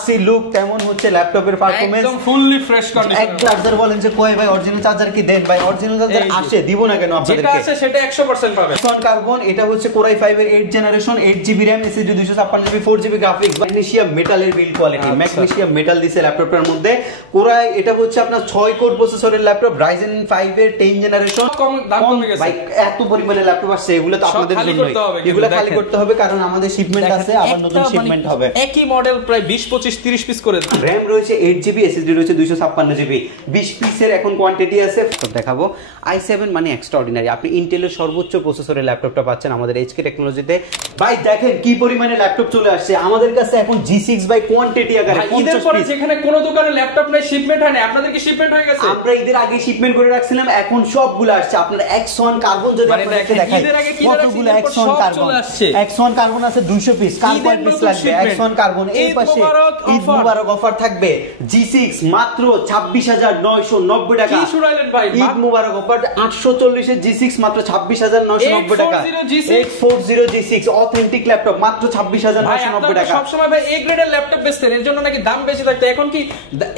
আসি লুক কেমন হচ্ছে ল্যাপটপের পারফরম্যান্স একদম ফুললি ফ্রেশ কন্ডিশন। এক চার্জার বলেন যে কই ভাই অরিজিনাল চার্জার কি দেন ভাই, অরিজিনাল চার্জার আসে দিব না কেন আপনাদেরকে? যেটা আছে সেটা 100% পাবেন। Axon Carbon এটা হচ্ছে Core i5 এর 8 generation 8GB RAM SSD 256GB 4GB graphics magnesium মেটালের বিল্ড কোয়ালিটি ম্যাগনেসিয়াম মেটাল দিছে ল্যাপটপটার মধ্যে। Core i এটা হচ্ছে আপনার 6 কোর প্রসেসরের ল্যাপটপ Ryzen 5 এর 10 জেনারেশন। দাম কমে গেছে ভাই এত পরিমাণে ল্যাপটপ আসছে এগুলো তো আপনাদের জন্যই, এগুলো খালি করতে হবে কারণ আমাদের শিপমেন্ট আছে আবার নতুন শিপমেন্ট হবে। একই মডেল প্রায় 20 25 30 পিস করে RAM রয়েছে 8GB SSD রয়েছে 256GB 20 পিসের এখন কোয়ান্টিটি আছে। তো দেখাবো i7 মানে এক্সট্রাঅর্ডিনারি, আপনি ইন্টেলের সর্বোচ্চ প্রসেসরের ল্যাপটপটা পাচ্ছেন আমাদের HK টেকনোলজিতে। ভাই দেখেন কি পরিমাণে ল্যাপটপ চলে আসছে আমাদের কাছে এখন G6 বাই কোয়ান্টিটি আকারে 50 ঈদের পরে যেখানে কোনো দোকানে ল্যাপটপ নাই শিপমেন্ট হয় না, আপনাদের কি শিপমেন্ট হয়ে গেছে? আমরা ঈদের আগে শিপমেন্ট করে রাখছিলাম, এখন সবগুলো আসছে। আপনার Axon Carbon যদি আপনাদেরকে দেখাই কতগুলো Axon Carbon আসছে। Axon Carbon আছে 200 পিস, কার কয় পিস লাগবে? Axon Carbon এই পাশে ঈদ মুবারক অফার থাকবে। G6 মাত্র 26990 টাকা। কি শুনাইলেন ভাই? ঈদ মুবারক অফার 840 এর G6 মাত্র 26990 টাকা। 840 G6 অথেন্টিক ল্যাপটপ মাত্র 26990 টাকা। সব সময় ভাই A গ্রেডের ল্যাপটপ বেচতেন, এর জন্য নাকি দাম বেশি থাকতো, এখন কি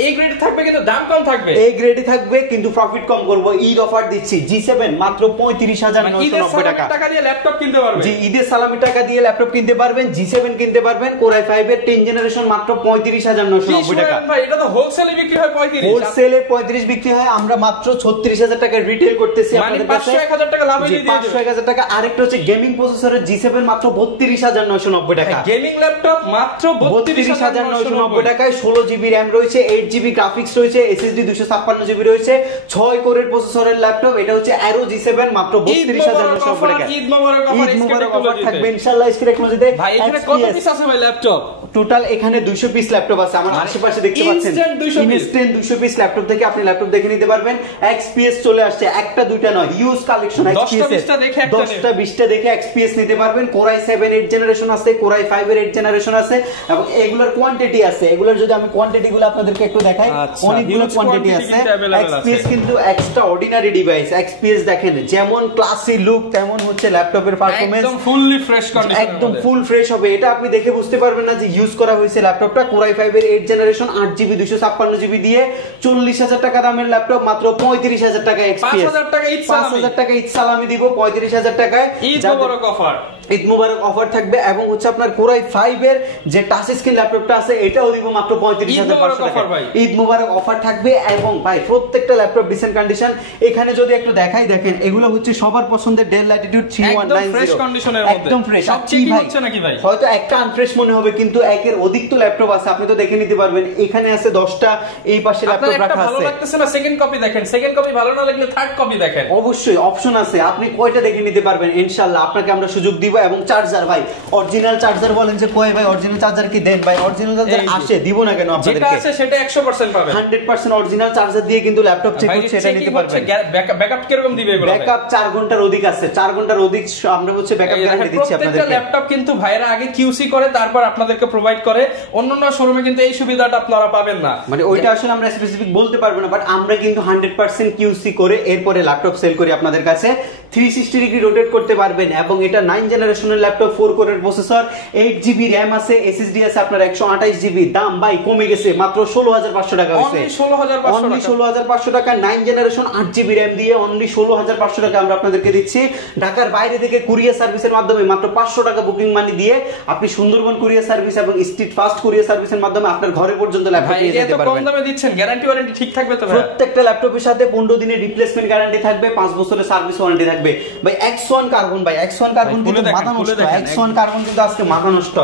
A গ্রেড থাকবে কিন্তু দাম কম থাকবে? A গ্রেডই থাকবে কিন্তু প্রফিট কম করব। ঈদ অফার দিচ্ছি G7 মাত্র 35990 টাকা। টাকা দিয়ে ল্যাপটপ কিনতে পারবেন। জি ঈদের সালামি টাকা দিয়ে ল্যাপটপ কিনতে পারবেন, G7 কিনতে পারবেন Core i5 এর 10 জেনারেশন মাত্র 35990 টাকা। ভাই এটা তো হোলসেলে বিক্রি হয় 35, হোলসেলে 35 বিক্রি হয়, আমরা মাত্র 36000 টাকা রিটেল করতেছি আপনাদের কাছে। 500-1000 টাকা লাভ দিয়ে দিই। 500-1000 টাকা। আরেকটা হচ্ছে গেমিং প্রসেসরের G7 মাত্র 32990 টাকা। গেমিং ল্যাপটপ মাত্র 32990 টাকায় 16GB RAM রয়েছে, 8GB গ্রাফিক্স রয়েছে, SSD 256GB রয়েছে, 6 কোরের প্রসেসরের ল্যাপটপ। এটা হচ্ছে Aero G7 মাত্র 32990 টাকা। ঈদ মোবারক অফার থাকবে ইনশাআল্লাহ HK টেকনোলজিতে। ভাই এখানে কত পিস আছে ভাই ল্যাপটপ? টোটাল এখানে 200 পিস ল্যাপটপ আছে। আমার আশেপাশে দেখতে পাচ্ছেন ইনস্ট্যান্ট 200 পিস ল্যাপটপ থেকে আপনি ল্যাপটপ দেখে নিতে পারবেন। XPS চলে আসছে, একটা দুইটা নয়, হিউজ কালেকশন XPS এর। 10টা 20টা দেখে XPS নিতে পারবেন। Core i7 8 জেনারেশন আছে, Core i5 এর 8 জেনারেশন আছে এবং এগুলোর কোয়ান্টিটি আছে। এগুলোর যদি আমি কোয়ান্টিটি গুলো আপনাদেরকে একটু দেখাই, অনেকগুলো কোয়ান্টিটি আছে। XPS কিন্তু এক্সট্রা অর্ডিনারি ডিভাইস। XPS দেখেন যেমন ক্লাসি লুক তেমন হচ্ছে ল্যাপটপের পারফরম্যান্স একদম ফুললি ফ্রেশ কন্ডিশন, একদম ফুল ফ্রেশ হবে। এটা আপনি দেখে বুঝতে পারবেন না যে ইউজ করা হয়েছে ল্যাপটপটা। Core i5 এর 8 জেনারেশন 8GB 256GB দিয়ে 40000 টাকা দামের ল্যাপটপ মাত্র 35000 টাকা। XPS 5000 টাকা ঈদ সালামি দিব 35000 টাকায়। ঈদ মোবারক অফার, ঈদ মুবারক অফার থাকবে এবং হচ্ছে আপনার Core i5 এর যে টাচ স্ক্রিন ল্যাপটপটা আছে এটাও দিব মাত্র 35500 টাকা। ঈদ মুবারক অফার থাকবে এবং ভাই প্রত্যেকটা ল্যাপটপ ডিসেন্ট কন্ডিশন। এখানে যদি একটু দেখাই, দেখেন এগুলো হচ্ছে সবার পছন্দের Dell Latitude 3190 একদম ফ্রেশ কন্ডিশনের মধ্যে, একদম ফ্রেশ। সব চেকিং হচ্ছে নাকি ভাই? হয়তো একটা আনফ্রেশ মনে হবে কিন্তু একের অধিক তো ল্যাপটপ আছে, আপনি তো দেখে নিতে পারবেন। এখানে আছে 10টা, এই পাশে ল্যাপটপ রাখা আছে। ভালো লাগতেছে না সেকেন্ড কপি দেখেন, সেকেন্ড কপি ভালো না লাগলে থার্ড কপি দেখেন। অবশ্যই অপশন আছে, আপনি কয়টা দেখে নিতে পারবেন ইনশাআল্লাহ, আপনাকে আমরা সুযোগ দিব। এবং চার্জার ভাই অরিজিনাল চার্জার বলেন যে কয় ভাই অরিজিনাল চার্জার কি দেন ভাই, অরিজিনাল চার্জার আসে দিব না কেন আপনাদেরকে? যেটা আছে সেটা 100% পাবেন। 100% অরিজিনাল চার্জার দিয়ে কিন্তু ল্যাপটপ চেক হচ্ছে, এটা নিতে পারবেন। ব্যাকআপ কি রকম দিবে এগুলো? ব্যাকআপ 4 ঘন্টার অধিক আছে, 4 ঘন্টার অধিক আমরা হচ্ছে ব্যাকআপ গ্যারান্টি দিচ্ছি আপনাদেরকে। প্রত্যেকটা ল্যাপটপ কিন্তু ভাইরা আগে কিউসি করে তারপর আপনাদেরকে প্রোভাইড করে, অন্যান্য শোরুমে কিন্তু এই সুবিধাটা আপনারা পাবেন না। মানে ওইটা আসলে আমরা স্পেসিফিক বলতে পারবো না, বাট আমরা কিন্তু 100% কিউসি করে এরপরে ল্যাপটপ সেল করি আপনাদের কাছে। 360 ডিগ্রি রোটেট করতে পারবেন এবং এটা 9 জেনারেশনের ল্যাপটপ, 4 কোরের প্রসেসর, 8GB RAM আছে, SSD আছে আপনার 128GB। দাম ভাই কমে গেছে, মাত্র 16500 টাকা হইছে। অনলি 16500 টাকা 9 জেনারেশন 8GB RAM দিয়ে অনলি 16500 টাকা আমরা আপনাদেরকে দিচ্ছি। ঢাকার বাইরে থেকে কুরিয়ার সার্ভিসের মাধ্যমে মাত্র 500 টাকা বুকিং মানি দিয়ে আপনি সুন্দরবন কুরিয়ার সার্ভিস এবং স্ট্রিট ফাস্ট কুরিয়ার সার্ভিসের মাধ্যমে আপনার ঘরে পর্যন্ত ল্যাপটপ নিয়ে যেতে পারবেন। কম দামে দিচ্ছেন, গ্যারান্টি ওয়ারেন্টি ঠিক থাকবে তো ভাই? প্রত্যেকটা ল্যাপটপের সাথে 15 দিনের রিপ্লেসমেন্ট গ্যারান্টি থাকবে, 5 বছরের সার্ভিস ওয়ারেন্টি থাকবে। ভাই Axon Carbon, ভাই Axon Carbon কিন্তু মাথা নষ্ট। Axon Carbon কিন্তু আজকে মাথা নষ্ট।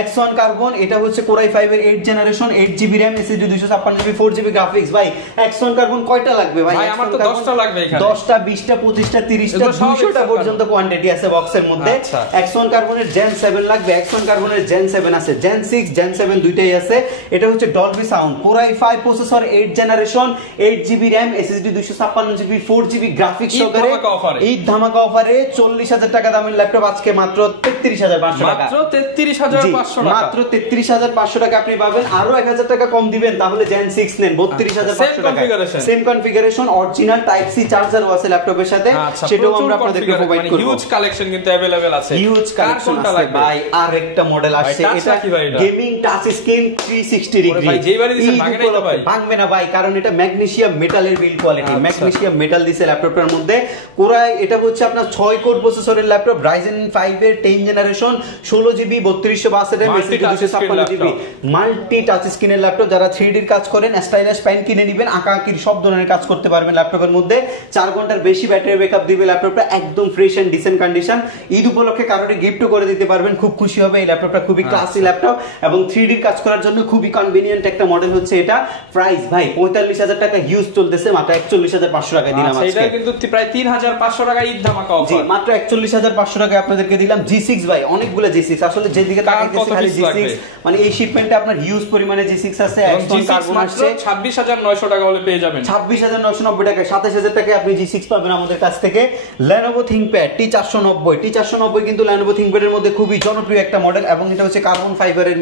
Axon Carbon এটা হচ্ছে Core i5 এর 8 generation 8GB RAM SSD 256GB 4GB graphics. ভাই Axon Carbon কয়টা লাগবে ভাই? আমার তো 10টা লাগবে এখানে। 10টা 20টা 25টা 30টা 200টা পর্যন্ত কোয়ান্টিটি আছে বক্সের মধ্যে। Axon Carbon এর Gen 7 লাগবে, Axon Carbon এর Gen 7 আছে, Gen 6 Gen 7 দুইটাই আছে। এটা হচ্ছে Dolby Sound, Core i5 processor 8 generation 8GB RAM SSD 256GB 4GB graphics সহকারে। ঈদ ঈদ ধামাকা অফারে 40,000 টাকা দামের ল্যাপটপ আজকে মাত্র 33,500 টাকা, মাত্র 33,500 টাকা, মাত্র 33,500 টাকা আপনি পাবেন। আরো 1,000 টাকা কম দিবেন তাহলে জেন 6 নেন 32,500 টাকা, same configuration, original type C চার্জারও আছে ল্যাপটপের সাথে, সেটাও আমরা আপনাদেরকে প্রোভাইড করব। হিউজ কালেকশন কিন্তু अवेलेबल আছে, হিউজ কালেকশন আছে ভাই। আরেকটা মডেল আসছে, এটা গেমিং টাচ স্ক্রিন 360 ডিগ্রি ভাই, যেবারই দিছেন ভাঙবে না ভাই, ভাঙবে না ভাই, কারণ এটা ম্যাগনেসিয়াম মেটালের বিল্ড কোয়ালিটি, ম্যাগনেসিয়াম মেটাল দিছে ল্যাপটপটার মধ্যে। কোরাই এটা হচ্ছে আপনার 6 কোর প্রসেসরের ল্যাপটপ, Ryzen 5 এর 10 generation, 16 GB 3262 RAM, 256 GB multi touch স্ক্রিনের ল্যাপটপ। যারা 3D এর কাজ করেন স্টাইলিশ পেন কিনে নেবেন, আঁকাআঁকির সব ধরনের কাজ করতে পারবেন ল্যাপটপের মধ্যে। 4 ঘন্টার বেশি ব্যাটারি ব্যাকআপ দিবে ল্যাপটপটা, একদম fresh and decent condition. Eid উপলক্ষে কারোর গিফটও করে দিতে পারবেন, খুব খুশি হবে। এই ল্যাপটপটা খুবই ক্লাসি ল্যাপটপ এবং 3D এর কাজ করার জন্য খুবই কনভিনিয়েন্ট একটা মডেল হচ্ছে এটা। প্রাইস ভাই 45,000 টাকা হিউজ চলতেছে, মাত্র 41,500 টাকা দিলাম আজকে। এটা কিন্তু প্রায় 3,500 টাকা ঈদ ধামাকা অফার। জি, মাত্র 41,500 টাকা আপনাদেরকে দিলাম। G6 ভাই, অনেকগুলো G6 আসলে যেদিকে তাকাইতেছি খালি G6, মানে এই শিপমেন্টে আপনার হিউজ পরিমাণে G6 আছে। X1 কার্বন আসছে 26,900 টাকা হলে পেয়ে যাবেন, 26,990 টাকা, 27,000 টাকায় আপনি G6 পাবেন আমাদের কাছ থেকে। Lenovo ThinkPad T490 কিন্তু Lenovo ThinkPad এর মধ্যে খুবই জনপ্রিয় একটা মডেল এবং এটা হচ্ছে কার্বন ফাইবারের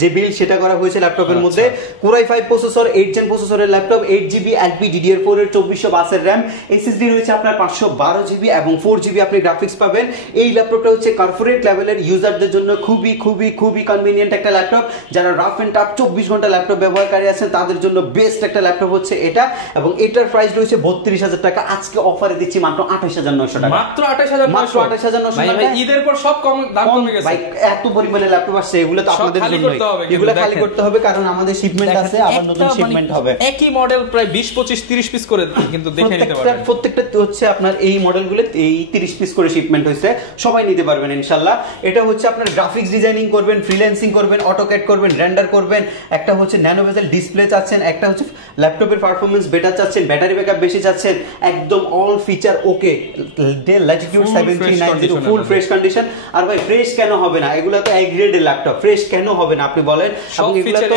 যে বিল্ড সেটা করা হয়েছে ল্যাপটপের মধ্যে। Core i5 প্রসেসর, 8 জেন প্রসেসরের ল্যাপটপ, 8GB LPDDR4 এর 2422 এর RAM, SSD রয়েছে আপনার 512GB এবং 4GB আপনি গ্রাফিক্স পাবেন। এই ল্যাপটপটা হচ্ছে কর্পোরেট লেভেলের ইউজারদের জন্য খুবই খুবই খুবই কনভিনিয়েন্ট একটা ল্যাপটপ। যারা রাফ এন্ড টাফ 24 ঘন্টা ল্যাপটপ ব্যবহারকারী আছেন তাদের জন্য বেস্ট একটা ল্যাপটপ হচ্ছে এটা, এবং এটার প্রাইস রয়েছে 32,000 টাকা। আজকে অফারে দিচ্ছি মাত্র 28,900 টাকা, মাত্র 28,900 টাকা। ঈদের পর সব কম দাম কমে গেছে ভাই, এত পরিমাণে ল্যাপটপ আসছে, এগুলো তো আপনাদের জন্যই, এগুলো খালি করতে হবে কারণ আমাদের শিপমেন্ট আছে, আবার নতুন শিপমেন্ট হবে। একই মডেল প্রায় 20 25 30 পিস করে কিন্তু দেখে নিতে পারবেন। প্রত্যেকটা হচ্ছে আপনার এই মডেলগুলো এই 30 পিস করে শিপমেন্ট হইছে, সবাই নিতে পারবেন ইনশাআল্লাহ। এটা হচ্ছে আপনার গ্রাফিক্স ডিজাইনিং করবেন, ফ্রিল্যান্সিং করবেন, অটোক্যাড করবেন, রেন্ডার করবেন, একটা হচ্ছে ন্যানো বেজেল ডিসপ্লে চাচ্ছেন, একটা হচ্ছে ল্যাপটপের পারফরম্যান্স বেটার চাচ্ছেন, ব্যাটারি ব্যাকআপ বেশি চাচ্ছেন, একদম all feature okay, Dell Latitude 7390 full fresh condition. আর ভাই ফ্রেশ কেন হবে না, এগুলো তো এক গ্রেডের ল্যাপটপ, ফ্রেশ কেন হবে না আপনি বলেন? এবং এগুলো তো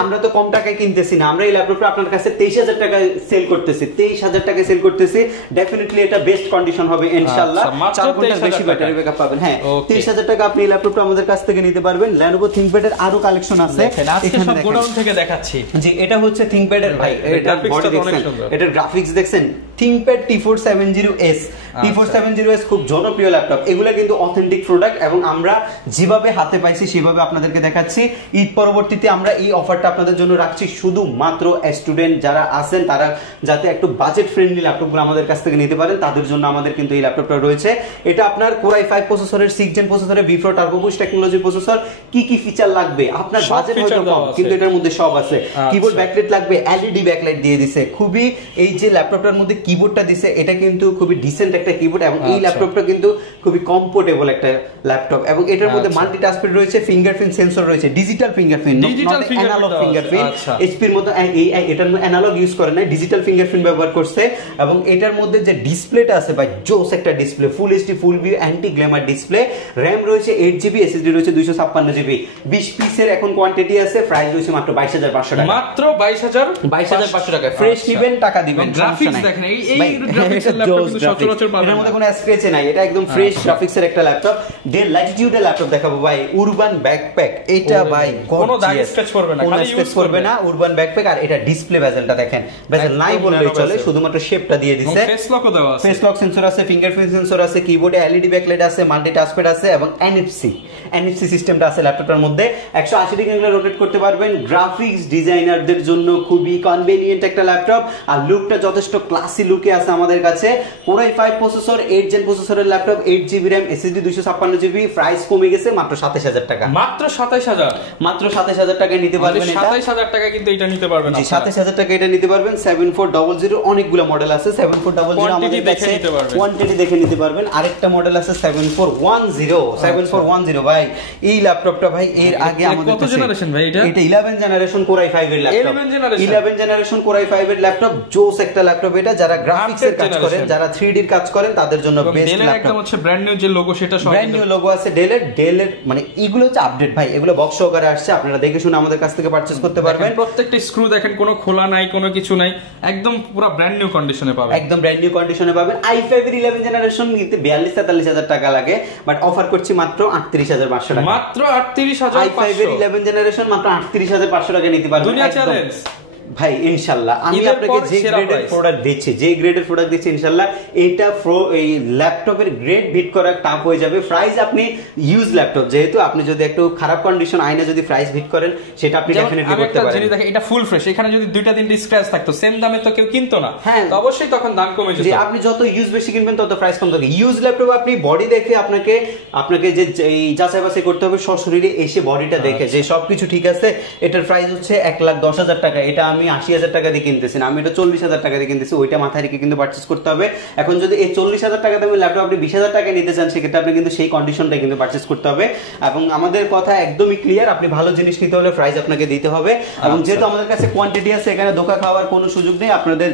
আমরা তো কম টাকায় কিনতেছি না, আমরা এই ল্যাপটপটা আপনার কাছে 23,000 টাকায় সেল করতেছি, 23,000 টাকায় সেল করতেছি। ডেফিনেটলি এটা বেস্ট কন্ডিশন হবে ইনশাআল্লাহ, 4 ঘন্টার বেশি ব্যাটারি ব্যাকআপ পাবেন। হ্যাঁ, 23,000 টাকা আপনি এই ল্যাপটপটা আমাদের কাছ থেকে নিতে পারবেন। Lenovo ThinkPad এর আরো কালেকশন আছে, এখানে সব গোডাউন থেকে দেখাচ্ছি। জি, এটা হচ্ছে ThinkPad এর ভাই, এটা বডি দেখছেন, এটার গ্রাফিক্স দেখছেন। ThinkPad T470S, T470S খুব জনপ্রিয় ল্যাপটপ, এগুলো কিন্তু অথেন্টিক প্রোডাক্ট এবং আমরা যেভাবে হাতে পাইছি সেভাবে আপনাদেরকে দেখাচ্ছি। ঈদ পরবর্তীতে আমরা এই অফারটা আপনাদের জন্য রাখছি, শুধুমাত্র স্টুডেন্ট যারা আছেন তারা যাতে একটু বাজেট ফ্রেন্ডলি ল্যাপটপগুলো আমাদের কাছ থেকে নিতে পারেন, তাদের জন্য আমাদের কিন্তু এই ল্যাপটপটা রয়েছে। এটা আপনার Core i5 প্রসেসরের 6 জেন প্রসেসরের V4 turbo boost technology processor. কি কি ফিচার লাগবে আপনার বাজেট হয়তো কম, কিন্তু এটার মধ্যে সব আছে। কিবোর্ড ব্যাকলাইট লাগবে, LED ব্যাকলাইট দিয়ে দিয়েছে। খুবই এই যে ল্যাপটপটার মধ্যে কিবোর্ডটা দিয়েছে এটা কিন্তু খুবই ডিসেন্ট একটা কিবোর্ড এবং এই ল্যাপটপটা কিন্তু খুবই কমফোর্টেবল একটা ল্যাপটপ এবং এটার মধ্যে মাল্টি টাচপ্যাড রয়েছে, ফিঙ্গারপ্রিন্ট সেন্সর রয়েছে, digital fingerprint, not analog fingerprint. এইচপির মতো এটার মধ্যে অ্যানালগ ইউজ করে না, ডিজিটাল ফিঙ্গারপ্রিন্ট ব্যবহার করছে। এবং এটার মধ্যে যে ডিসপ্লেটা আছে ভাই, জোস একটা ডিসপ্লে, ফুল HD full view anti Glamour display. RAM রয়েছে 8GB, SSD রয়েছে 256GB, 20 পিসের এখন কোয়ান্টিটি আছে। প্রাইস রয়েছে মাত্র 22,500 টাকা, মাত্র 22,500 টাকা। ফ্রেশ নিবেন, টাকা দিবেন। গ্রাফিক্স দেখেন, এই গ্রাফিক্সের ল্যাপটপ কিন্তু সচরাচর পাবেন না, এর মধ্যে কোনো স্ক্র্যাচ নাই, এটা একদম ফ্রেশ গ্রাফিক্সের একটা ল্যাপটপ। ডেল ল্যাটিটিউডের ল্যাপটপ দেখাবো ভাই, উরবান ব্যাকপ্যাক। এটা ভাই কোনো দাগ স্ক্র্যাচ করবে না, খালি ইউজ করবে না, উরবান ব্যাকপ্যাক। আর এটা ডিসপ্লে বেজেলটা দেখেন, বেজেল নাই বললেই চলে, শুধুমাত্র শেপটা দিয়ে দিয়েছে। ফেস লকও দেওয়া আছে, ফেস লক সেন্সর আছে, ফিঙ্গারপ্রিন্ট সেন্সর আছে, কিবোর্ডে LED ব্যাকলাইট আছে, মাল্টি টাচপ্যাড আছে এবং NFC সিস্টেমটা আছে ল্যাপটপটার মধ্যে। 180 ডিগ্রি রোটেট করতে পারবেন। গ্রাফিক্স ডিজাইনারদের জন্য খুবই কনভিনিয়েন্ট একটা ল্যাপটপ আর লুকটা যথেষ্ট ক্লাসি লুকে আছে আমাদের কাছে। Core i5 প্রসেসর, 8 জেন প্রসেসরের laptop, 8GB RAM, SSD 256GB। Price কমে গেছে মাত্র 27,000 টাকা, মাত্র 27,000, মাত্র 27,000 টাকায় নিতে পারবেন। 27,000 টাকা কিন্তু এটা নিতে পারবেন, 27,000 টাকা এটা নিতে পারবেন। 7400 অনেকগুলো মডেল আছে, 7400 আমাদের কাছে কোয়ান্টিটি দেখে নিতে পারবেন। আরেকটা মডেল আছে 7410 ভাই, এই ল্যাপটপটা ভাই এর আগে আমাদের কত জেনারেশন ভাই? এটা 11 জেনারেশন Core i5 এর ল্যাপটপ, 11 জেনারেশন Core i5 এর ল্যাপটপ, জোস একটা ল্যাপটপ এটা। যারা গ্রাফিক্সের কাজ করেন, যারা 3D এর কাজ করেন তাদের জন্য বেস্ট ল্যাপটপ। একদম হচ্ছে ব্র্যান্ড নিউ যে লোগো সেটা সহ ব্র্যান্ড নিউ লোগো আছে ডেলের মানে এগুলো হচ্ছে আপডেট ভাই, এগুলো বক্স সহকারে আসছে, আপনারা দেখে শুনে আমাদের কাছ থেকে পারচেজ করতে পারবেন। প্রত্যেকটা স্ক্রু দেখেন কোনো খোলা নাই, কোনো কিছু নাই, একদম পুরো ব্র্যান্ড নিউ কন্ডিশনে পাবেন, একদম ব্র্যান্ড নিউ কন্ডিশনে পাবেন। i5 এর 11 জেনারেশন নিতে 42-43,000 টাকা লাগে, বাট অফার করছি মাত্র 38,500 টাকা, মাত্র 38,500। i5 এর 11 জেনারেশন মাত্র 38,500 টাকা নিতে পারবেন। দুনিয়া চ্যালেঞ্জ ভাই ইনশাআল্লাহ আমি আপনাকে যে গ্রেডের প্রোডাক্ট দিচ্ছি ইনশাআল্লাহ এটা এই ল্যাপটপের গ্রেড বিট করা টাফ হয়ে যাবে। প্রাইস আপনি ইউজ ল্যাপটপ যেহেতু আপনি যদি একটু খারাপ কন্ডিশন আইনা যদি প্রাইস বিট করেন সেটা আপনি ডেফিনেটলি করতে পারেন। জিনিস দেখেন এটা ফুল ফ্রেশ, এখানে যদি দুইটা তিনটা স্ক্র্যাচ থাকতো সেম দামে তো কেউ কিনতো না, তো অবশ্যই তখন দাম কমে যেত। যে আপনি যত ইউজ বেশি কিনবেন তত প্রাইস কম থাকবে। ইউজ ল্যাপটপ আপনি বডি দেখে আপনাকে যে এই যাচাই বাছাই করতে হবে সশরীরে এসে বডিটা দেখে যে সবকিছু ঠিক আছে। এটার প্রাইস হচ্ছে 1,10,000 টাকা, এটা আমি 80,000 টাকা দিয়ে কিনতেছি না, আমি এটা 40,000 টাকা দিয়ে কিনতেছি, ওইটা মাথায় রেখে কিন্তু পারচেজ করতে হবে। এখন যদি এই 40,000 টাকা দামের ল্যাপটপ আপনি 20,000 টাকা নিতে চান সেক্ষেত্রে আপনি কিন্তু সেই কন্ডিশনটা কিন্তু পারচেজ করতে হবে। এবং আমাদের কথা একদমই ক্লিয়ার, আপনি ভালো জিনিস নিতে হলে প্রাইস আপনাকে দিতে হবে। এবং যেহেতু আমাদের কাছে কোয়ান্টিটি আছে এখানে ধোকা খাওয়ার কোনো সুযোগ নেই, আপনাদের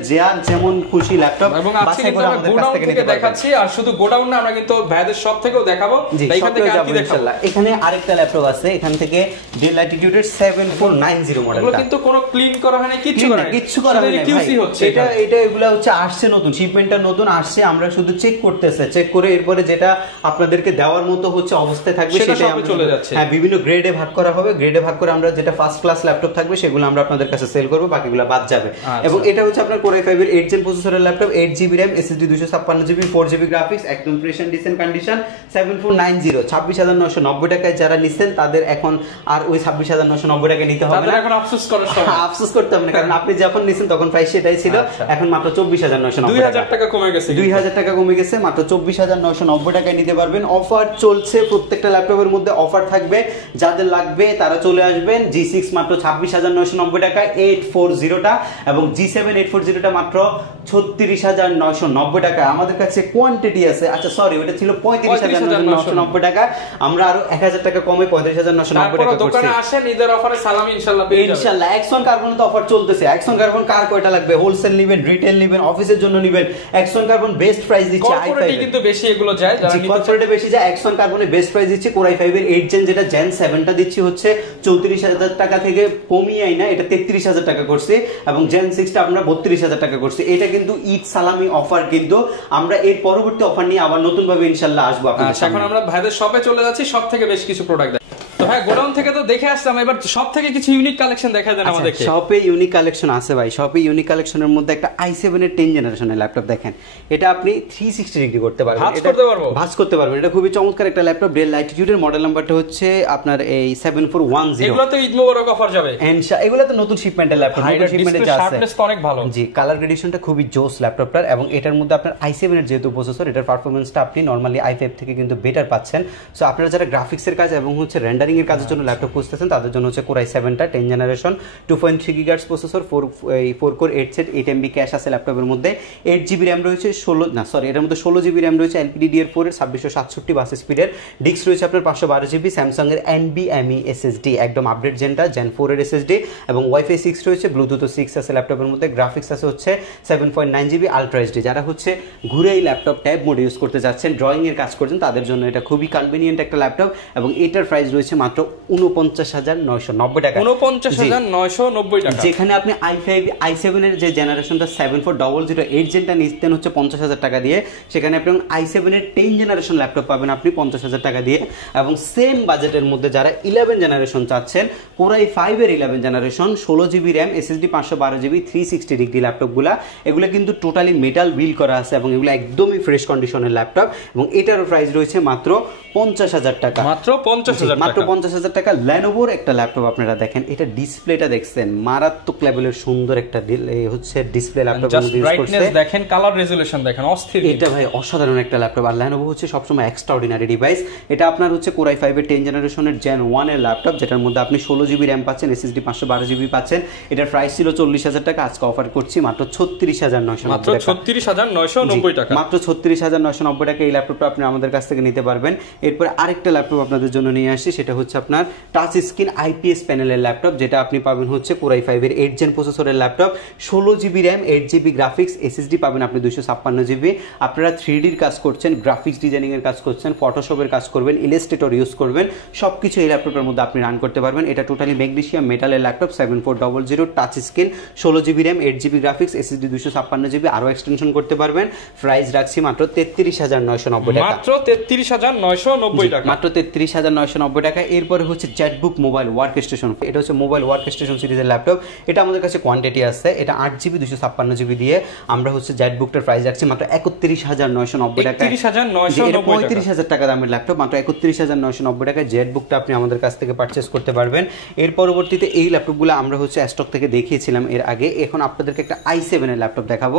যেমন খুশি ল্যাপটপ বাছাই করে আমাদের কাছ থেকে নিতে দেখাচ্ছি। আর শুধু গোডাউন না, আমরা কিন্তু ভাইদের সব থেকেও দেখাবো, এখান থেকে আর কি দেখাবো। এখানে আরেকটা ল্যাপটপ আছে, এখান থেকে ডেল ল্যাটিটিউড এর 7490 মডেলটা, এগুলো কিন্তু কোনো ক্লিন করা হয় না, কিচ্ছু করা হয় না, কিউসি হচ্ছে। এটা এগুলা হচ্ছে আসছে নতুন, শিপমেন্টটা নতুন আসছে, আমরা শুধু চেক করতেছে, চেক করে এরপরে যেটা আপনাদেরকে দেওয়ার মতো হচ্ছে অবস্থায় থাকবে সেটাই আমরা চলে যাচ্ছে। হ্যাঁ, বিভিন্ন গ্রেডে ভাগ করা হবে, গ্রেডে ভাগ করে আমরা যেটা ফার্স্ট ক্লাস ল্যাপটপ থাকবে সেগুলো আমরা আপনাদের কাছে সেল করব, বাকিগুলো বাদ যাবে। এবং এটা হচ্ছে আপনার Core i5 এর 8 জেন প্রসেসরের laptop, 8GB RAM, SSD 256GB, 4GB graphics, একদম ফ্রেশ এন্ড ডিসেন্ট কন্ডিশন, 7490 26,990 টাকায় যারা নিছেন তাদের এখন আর ওই 26,990 টাকা নিতে হবে না, এখন আফসোস করার সময়, আফসোস করতে হবে না, কারণ আপনি যখন নিছেন তখন প্রাইস সেটাই ছিল, এখন মাত্র 24,990 2000 টাকা কমে গেছে, 2000 টাকা কমে গেছে, মাত্র 24,990 টাকায় নিতে পারবেন। অফার চলছে, প্রত্যেকটা ল্যাপটপের মধ্যে অফার থাকবে, যাদের লাগবে তারা চলে আসবেন। G6 মাত্র 26,990 টাকা 840টা, এবং G7 840টা মাত্র 36,990 টাকা। আমাদের কাছে কোয়ান্টিটি আছে, আচ্ছা সরি ওটা ছিল 35,990 টাকা, আমরা আরো 1000 টাকা কমে 35,990 টাকা করছি। দোকানে আসেন, ঈদের অফারে সালামি ইনশাআল্লাহ পেয়ে যাবেন। ইনশাআল্লাহ এক্সন কার্বন তো অফার চলতেছে, এক্সন কার্বন কার কয়টা লাগবে, হোলসেল নেবেন, রিটেল নেবেন, অফিসের জন্য নেবেন, এক্সন কার্বন বেস্ট প্রাইস দিচ্ছে। কর্পোরেটে কিন্তু বেশি এগুলো যায়, যারা নিতে কর্পোরেটে বেশি যায়, এক্সন কার্বনে বেস্ট প্রাইস দিচ্ছে। Core i5 এর 8 জেন যেটা জেন 7টা দিচ্ছি হচ্ছে 34,000 টাকা থেকে কমিয়ে আইনা এটা 33,000 টাকা করছে, এবং জেন 6টা আমরা 32,000 টাকা করছে। এটা কিন্তু ঈদ সালামি অফার, কিন্তু আমরা এর পরবর্তী অফার নিয়ে আবার নতুন ভাবে ইনশাআল্লাহ আসবো আপনাদের সামনে। এখন আমরা ভাইদের শপে চলে যাচ্ছি, সব থেকে বেশ কিছু প্রোডাক্ট। তো ভাই গোডাউন থেকে তো দেখে আসলাম, এবার সব থেকে কিছু ইউনিক কালেকশন দেখায় দেন আমাদেরকে। শপে ইউনিক কালেকশন আছে ভাই, শপে ইউনিক কালেকশনের মধ্যে একটা i7 এর 10 জেনারেশনের ল্যাপটপ দেখেন, এটা আপনি 360 ডিগ্রি করতে পারবেন, ভাঁজ করতে পারবেন, এটা খুবই চমৎকার একটা ল্যাপটপ। ডেল ল্যাটিটিউডের মডেল নাম্বারটা হচ্ছে আপনার এই 7410। এগুলো তো ঈদ মোবারক অফার যাবে, এগুলো তো নতুন শিপমেন্টের ল্যাপটপ, নতুন শিপমেন্টে যা আছে অনেক ভালো। জি, কালার গ্রেডেশনটা খুবই জোস ল্যাপটপটার, এবং এটার মধ্যে আপনার i7 এর যেহেতু প্রসেসর, এটার পারফরম্যান্সটা আপনি নরমালি i5 থেকে কিন্তু বেটার পাচ্ছেন। সো আপনারা যারা গ্রাফিক্সের কাজ এবং হচ্ছে রেন্ডারিং এর কাজের জন্য ল্যাপটপ খুঁজতেছেন তাদের জন্য হচ্ছে Core i7টা 10 generation 2.3 GHz processor, 4 core 8 set 8 MB cash আছে ল্যাপটপের মধ্যে, 8GB RAM রয়েছে, এর মধ্যে 16GB RAM রয়েছে LPDDR4 এর 2667 বাস স্পিডের, ডিস্ক রয়েছে আপনার 512GB, স্যামসাং এর NVMe SSD একদম আপডেট জেনটা জেন 4 এর SSD, এবং Wi-Fi 6 রয়েছে, ব্লুটুথ 6 আছে ল্যাপটপের মধ্যে, গ্রাফিক্স আছে হচ্ছে 7.9GB আলট্রা HD। যারা হচ্ছে ঘুরে এই ল্যাপটপ ট্যাব মোড ইউজ করতে যাচ্ছেন, ড্রয়িং এর কাজ করছেন, তাদের জন্য এটা খুবই কনভিনিয়েন্ট একটা ল্যাপটপ, এবং এটার প্রাইস রয়েছে মাত্র 49,990 টাকা, 49,990 টাকা। যেখানে আপনি i7 এর যে জেনারেশনটা 7400 জেনটা নিতেন হচ্ছে 50,000 টাকা দিয়ে, সেখানে আপনি i7 এর 10 জেনারেশন ল্যাপটপ পাবেন আপনি 50,000 টাকা দিয়ে। এবং সেম বাজেটের মধ্যে যারা 11 জেনারেশন চাচ্ছেন, Core i5 এর 11 generation 16GB RAM, SSD 512GB, 360 degree ল্যাপটপগুলা, এগুলো কিন্তু টোটালি মেটাল বিল করা আছে, এবং এগুলো একদমই ফ্রেশ কন্ডিশনের ল্যাপটপ, এবং এটার প্রাইস রয়েছে মাত্র 50,000 টাকা, মাত্র 50,000 টাকা। Lenovoর একটা ল্যাপটপ আপনারা দেখেন, এটা ডিসপ্লেটা দেখছেন মারাত্মক লেভেলের সুন্দর একটা হচ্ছে ডিসপ্লে ল্যাপটপ ইউজ করছে, দেখেন কালার রেজোলিউশন দেখেন অস্থির, এটা ভাই অসাধারণ একটা ল্যাপটপ। আর Lenovo হচ্ছে সবসময় এক্সট্রাঅর্ডিনারি ডিভাইস। এটা আপনার হচ্ছে Core i5 এর 10 জেনারেশনের জেন 1 এর ল্যাপটপ, যেটার মধ্যে আপনি 16GB RAM পাচ্ছেন, SSD 512GB পাচ্ছেন। এটার প্রাইস ছিল 40,000 টাকা, আজকে অফার করছি মাত্র 36,990 টাকা, 36,990 টাকা, মাত্র 36,990 টাকা এই ল্যাপটপটা আপনি আমাদের কাছ থেকে নিতে পারবেন। এরপর আরেকটা ল্যাপটপ আপনাদের জন্য নিয়ে আসছি, সেটা হচ্ছে আপনার টাচ স্ক্রিন আইপিএস প্যানেলের ল্যাপটপ, যেটা আপনি পাবেন হচ্ছে কোর i5 এর 8 জেন প্রসেসরের laptop, 16GB RAM, 8GB graphics, SSD পাবেন আপনি 256GB। আপনারা 3D র কাজ করছেন, গ্রাফিক্স ডিজাইনিং এর কাজ করছেন, ফটোশপের কাজ করবেন, ইলাস্ট্রেটর ইউজ করবেন, সবকিছু এই ল্যাপটপের মধ্যে আপনি রান করতে পারবেন। এটা টোটালি ম্যাগনেসিয়াম মেটালের laptop, 7400 touch screen, 16GB RAM, 8GB graphics, SSD 256GB, আরো এক্সটেনশন করতে পারবেন। প্রাইস রাখছি মাত্র 33990 টাকা, মাত্র 33990 টাকা, মাত্র 33990 টাকা। এরপরে হচ্ছে জেটবুক মোবাইল ওয়ার্ক স্টেশন, এটা হচ্ছে মোবাইল ওয়ার্ক স্টেশন সিরিজের ল্যাপটপ। এটা আমাদের কাছে কোয়ান্টিটি আছে, এটা 8GB 256GB দিয়ে আমরা হচ্ছে জেটবুকটার প্রাইস রাখছি মাত্র 31990 টাকা, 35000 টাকা দামের ল্যাপটপ, মাত্র 31990 টাকা জেটবুকটা আপনি আমাদের কাছ থেকে পারচেস করতে পারবেন। এর পরবর্তীতে এই ল্যাপটপগুলো আমরা হচ্ছে স্টক থেকে দেখিয়েছিলাম এর আগে, এখন আপনাদেরকে একটা i7 এর ল্যাপটপ দেখাবো।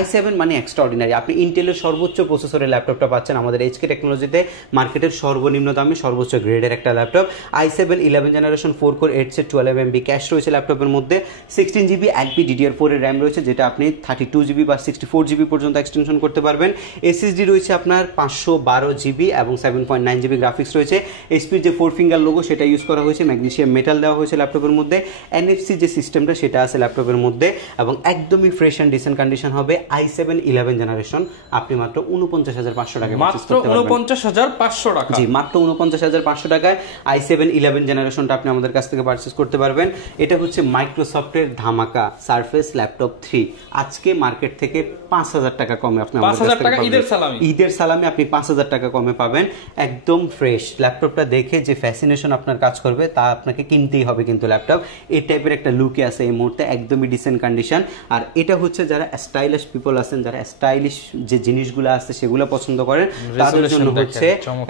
i7 মানে এক্সট্রাঅর্ডিনারি, আপনি ইন্টেলের সর্বোচ্চ প্রসেসরের ল্যাপটপটা পাচ্ছেন আমাদের এইচকে টেকনোলজিতে, মার্কেটের সর্বনিম্ন দামে সর্বোচ্চ গ্রেডের একটা laptop. i7 11 generation 4 core 8 set 12MB cash রয়েছে ল্যাপটপের মধ্যে, 16GB LP DDR4 এর র্যাম রয়েছে, যেটা আপনি 32GB বা 64GB পর্যন্ত এক্সটেনশন করতে পারবেন। SSD রয়েছে আপনার 512GB এবং 7.9GB গ্রাফিক্স রয়েছে। এইচপির যে 4 ফিঙ্গার লোগো সেটা ইউজ করা হয়েছে, ম্যাগনেসিয়াম মেটাল দেওয়া হয়েছে ল্যাপটপের মধ্যে, NFC যে সিস্টেমটা সেটা আছে ল্যাপটপের মধ্যে, এবং একদমই ফ্রেশ অ্যান্ড ডিসেন্ট কন্ডিশন হবে। i7 11 জেনারেশন আপনি মাত্র 49500 টাকা, মাত্র 49500 টাকা, জি মাত্র 49500 টাকায় i7 11 জেনারেশনটা আপনি আমাদের কাছ থেকে পারচেজ করতে পারবেন। এটা হচ্ছে মাইক্রোসফটের ধামাকা সারফেস ল্যাপটপ 3, আজকে মার্কেট থেকে 5000 টাকা কমে আপনি আমাদের কাছ থেকে পাবেন। ঈদের সালামি আপনি 5000 টাকা কমে পাবেন, একদম ফ্রেশ। ল্যাপটপটা দেখে যে ফ্যাসিনেশন আপনার কাজ করবে তা আপনাকে কিনতেই হবে কিন্তু ল্যাপটপ, এই টাইপের একটা লুকে আছে এই মুহূর্তে, একদমই ডিসেন্ট কন্ডিশন। আর এটা হচ্ছে যারা স্টাইলিশ পিপল আছেন, যারা স্টাইলিশ যে জিনিসগুলো আছে সেগুলো পছন্দ করেন, তাদের জন্য হচ্ছে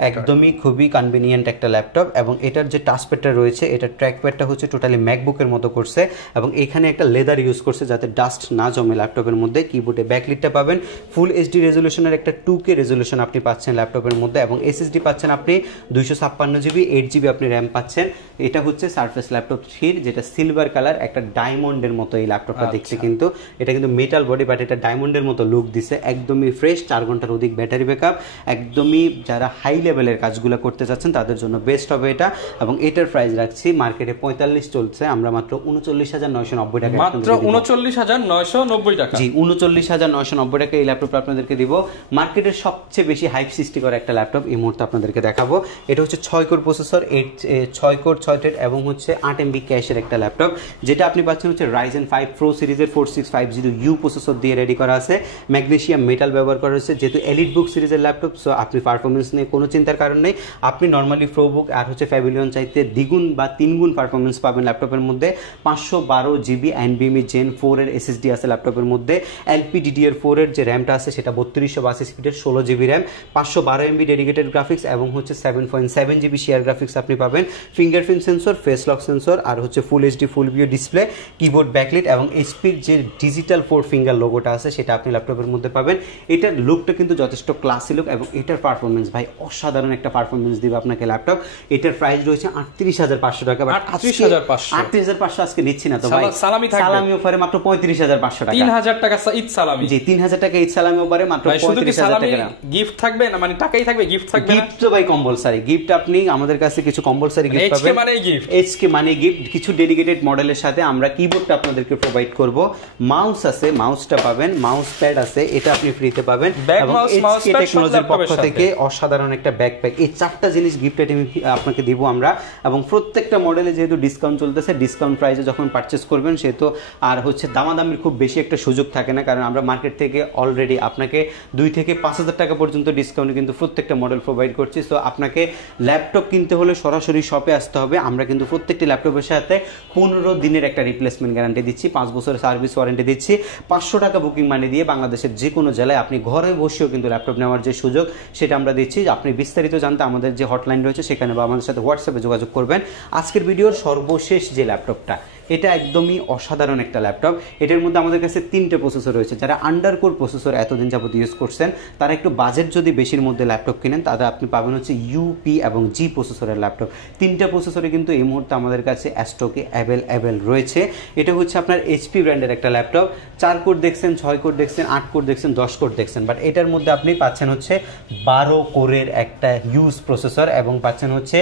একদমই খুবই কনভিনিয়েন্ট একটা ল্যাপটপ। এবং এটার যে টাচপ্যাডটা রয়েছে, এটার ট্র্যাকপ্যাডটা হচ্ছে টোটালি ম্যাকবুকের মতো করছে, এবং এখানে একটা লেদার ইউজ করছে যাতে ডাস্ট না জমে ল্যাপটপের মধ্যে। কিবোর্ডে ব্যাকলিটটা পাবেন, ফুল এইচডি রেজলিউশনের একটা 2K রেজলিউশন আপনি পাচ্ছেন ল্যাপটপের মধ্যে, এবং SSD পাচ্ছেন আপনি 256GB, 8GB আপনি র্যাম পাচ্ছেন। এটা হচ্ছে সারফেস ল্যাপটপ 3, যেটা সিলভার কালার, একটা ডায়মন্ডের মতো এই ল্যাপটপটা দেখতে, কিন্তু এটা কিন্তু মেটাল বডি বাট এটা ডায়মন্ডের মতো লুক দিছে, একদমই ফ্রেশ, 4 ঘন্টার অধিক ব্যাটারি ব্যাকআপ, একদমই যারা হাই লেভেলের কাজগুলো করতে চাচ্ছেন তাদের জন্য বেস্ট হবে এটা। এবং এটার প্রাইস রাখছি মার্কেটে 45 চলছে, আমরা মাত্র 39990 টাকা, মাত্র 39990 টাকা, জি 39990 টাকা এই ল্যাপটপটা আপনাদেরকে দিব। মার্কেটের সবচেয়ে বেশি হাইপ সৃষ্টি করা একটা ল্যাপটপ এই মুহূর্তে আপনাদেরকে দেখাবো। এটা হচ্ছে 6 কোর প্রসেসর, 6 কোর 6 থ্রেড এবং হচ্ছে 8MB ক্যাশের একটা ল্যাপটপ, যেটা আপনি পাচ্ছেন হচ্ছে Ryzen 5 Pro সিরিজের 4650U প্রসেসর দিয়ে রেডি করা আছে, ম্যাগনেসিয়াম মেটাল ব্যবহার করা হয়েছে। যেহেতু এলিট বুক সিরিজের ল্যাপটপ, সো আপনি পারফরমেন্স নিয়ে কোনো চিন্তার কারণ নেই, আপনি নর্মালি প্রোবুক আর হচ্ছে প্যাভিলিয়ন চাইতে দ্বিগুণ বা 3 গুণ পারফরমেন্স পাবেন ল্যাপটপের মধ্যে। 512GB NVMe Gen 4 এর SSD আছে ল্যাপটপের মধ্যে, LP DDR4 এর যে র্যামটা আছে সেটা 3282 স্পিডের 16GB RAM, 512MB dedicated graphics এবং হচ্ছে 7.7GB শেয়ার গ্রাফিক্স আপনি পাবেন, fingerprint sensor, face lock sensor, আর হচ্ছে full HD full view display, keyboard backlit, এবং এইচপির যে ডিজিটাল 4 ফিঙ্গার লোগোটা আছে সেটা আপনি ল্যাপটপের মধ্যে পাবেন। এটার লুকটা কিন্তু যথেষ্ট ক্লাসি লুক, এবং এটার পারফরমেন্স ভাই অসাধারণ একটা পারফরমেন্স দিবে আপনাকে ল্যাপটপ। এটার প্রাইস রয়েছে 38500 টাকা, 38500 আজকে নিচ্ছি না তো ভাই, সালামি অফারে মাত্র 35500 টাকা, 3000 টাকা ঈদ সালামি, জি 3000 টাকা ঈদ সালামি অফারে মাত্র 35000 টাকা। গিফট থাকবে না, মানে টাকাই থাকবে, গিফট থাকবে না, গিফট তো ভাই কম্পালসারি, গিফট আপনি আমাদের কাছে কিছু কম্পালসারি গিফট পাবেন, HK মানে গিফট, HK মানে গিফট, কিছু ডেডিকেটেড মডেলের সাথে আমরা কিবোর্ডটা আপনাদেরকে প্রোভাইড করব, মাউস আছে, মাউসটা পাবেন, মাউস প্যাড আছে, এটা আপনি ফ্রিতে পাবেন, এবং HK টেকনোলজির পক্ষ থেকে অসাধারণ একটা ব্যাকপ্যাক, এই 4টা জিনিস গিফট আইটেম আপনাকে দিব আমরা। এবং প্রত্যেকটা মডেলে যেহেতু ডিসকাউন্ট চলতেছে, ডিসকাউন্ট প্রাইসে যখন পারচেজ করবেন সেহেতু আর হচ্ছে দামাদামির খুব বেশি একটা সুযোগ থাকে না, কারণ আমরা মার্কেট থেকে অলরেডি আপনাকে 2 থেকে 5000 টাকা পর্যন্ত ডিসকাউন্টে কিন্তু প্রত্যেকটা মডেল প্রোভাইড করছি। সো আপনাকে ল্যাপটপ কিনতে হলে সরাসরি শপে আসতে হবে। আমরা কিন্তু প্রত্যেকটি ল্যাপটপের সাথে 15 দিনের একটা রিপ্লেসমেন্ট গ্যারান্টি দিচ্ছি, 5 বছরের সার্ভিস ওয়ারেন্টি দিচ্ছি, 500 টাকা বুকিং মানি দিয়ে বাংলাদেশের যে কোনো জেলায় আপনি ঘরে বসেও কিন্তু ল্যাপটপ নেওয়ার যে সুযোগ সেটা আমরা দিচ্ছি। আপনি বিস্তারিত জানতে আমাদের যে হটলাইন রয়েছে সেখানে বা আমাদের সাথে হোয়াটসঅ্যাপে যোগাযোগ করবেন। আজকের ভিডিওর সর্বশেষ যে ল্যাপটপটা, এটা একদমই অসাধারণ একটা ল্যাপটপ। এটার মধ্যে আমাদের কাছে 3টে প্রসেসর রয়েছে। যারা আন্ডারকোর প্রসেসর এতদিন যাবত ইউজ করছেন, তারা একটু বাজেট যদি বেশির মধ্যে ল্যাপটপ কিনেন, তাহলে আপনি পাবেন হচ্ছে ইউপি এবং জি প্রসেসরের ল্যাপটপ। 3টে প্রসেসরে কিন্তু এই মুহূর্তে আমাদের কাছে স্টকে অ্যাভেলেবেল রয়েছে। এটা হচ্ছে আপনার এইচপি ব্র্যান্ডের একটা ল্যাপটপ। 4 কোর দেখছেন, 6 কোর দেখছেন, 8 কোর দেখছেন, 10 কোর দেখছেন, বাট এটার মধ্যে আপনি পাচ্ছেন হচ্ছে 12 কোরের একটা হিউজ প্রসেসর এবং পাচ্ছেন হচ্ছে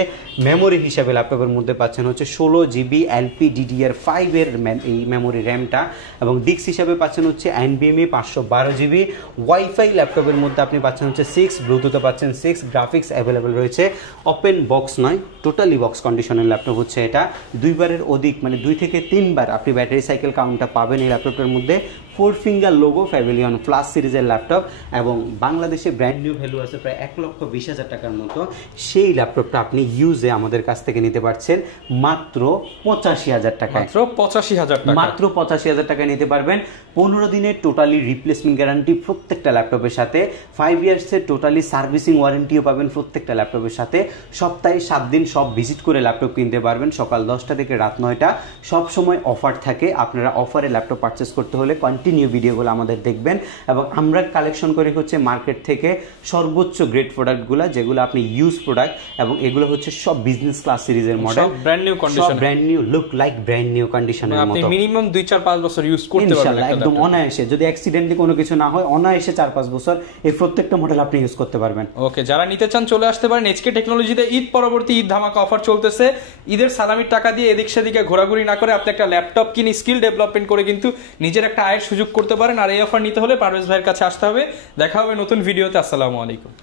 মেমোরি হিসাবে ল্যাপটপের মধ্যে পাচ্ছেন হচ্ছে 16 জিবি LPDDR5 এর এই মেমোরি র্যামটা, এবং ডিস্ক হিসাবে পাচ্ছেন হচ্ছে NVMe 512 জিবি। ওয়াইফাই ল্যাপটপের মধ্যে আপনি পাচ্ছেন হচ্ছে 6, ব্লুটুথে পাচ্ছেন 6, গ্রাফিক্স অ্যাভেলেবেল রয়েছে। ওপেন বক্স নয়, টোটালি বক্স কন্ডিশনের ল্যাপটপ হচ্ছে এটা। 2 বারের অধিক মানে 2 থেকে 3 বার আপনি ব্যাটারি সাইকেল কাউন্টটা পাবেন এই ল্যাপটপের মধ্যে। 4 ফিঙ্গার লোগো প্যাভিলিয়ন প্লাস সিরিজের ল্যাপটপ, এবং বাংলাদেশে ব্র্যান্ড নিউ ভ্যালু আছে প্রায় 1,20,000 টাকার মতো। সেই ল্যাপটপটা আপনি ইউজে আমাদের কাছ থেকে নিতে পারছেন মাত্র 85,000 টাকায়। মাত্র 85,000 টাকা, মাত্র 85,000 টাকায় নিতে পারবেন। 15 দিনের টোটালি রিপ্লেসমেন্ট গ্যারান্টি প্রত্যেকটা ল্যাপটপের সাথে। 5 ইয়ার্সের টোটালি সার্ভিসিং ওয়ারেন্টিও পাবেন প্রত্যেকটা ল্যাপটপের সাথে। সপ্তাহে 7 দিন সব ভিজিট করে ল্যাপটপ কিনতে পারবেন, সকাল 10টা থেকে রাত 9টা। সব সময় অফার থাকে। আপনারা অফারে ল্যাপটপ পারচেস করতে হলে কন্টিনিউ ভিডিওগুলো আমাদের দেখবেন, এবং আমরা কালেকশন করে হচ্ছে মার্কেট থেকে সর্বোচ্চ গ্রেড প্রোডাক্টগুলো, যেগুলো আপনি ইউজ প্রোডাক্ট, এবং এগুলো হচ্ছে সব বিজনেস ক্লাস সিরিজের model, brand new condition, brand new look like brand new কন্ডিশনের মতো। আপনি মিনিমাম 2-4-5 বছর ইউজ করতে পারবেন ইনশাআল্লাহ, একদম অনায়াসে। যদি অ্যাক্সিডেন্টলি কোনো কিছু না হয়, অনায়াসে 4-5 বছর এই প্রত্যেকটা মডেল আপনি ইউজ করতে পারবেন। ওকে, যারা নিতে চান চলে আসতে পারেন এইচকে টেকনোলজিতে। ঈদ পরবর্তী ঈদ ধামাকা অফার চলতেছে। ঈদের সালামির টাকা দিয়ে এদিক সেদিকে ঘোরাঘুরি না করে আপনি একটা ল্যাপটপ কিনে স্কিল ডেভেলপমেন্ট করে কিন্তু নিজের একটা আয়ের সুযোগ করতে পারেন। আর এই অফার নিতে হলে পারভেজ ভাইয়ের কাছে আসতে হবে। দেখা হবে নতুন ভিডিওতে। আসসালামু আলাইকুম।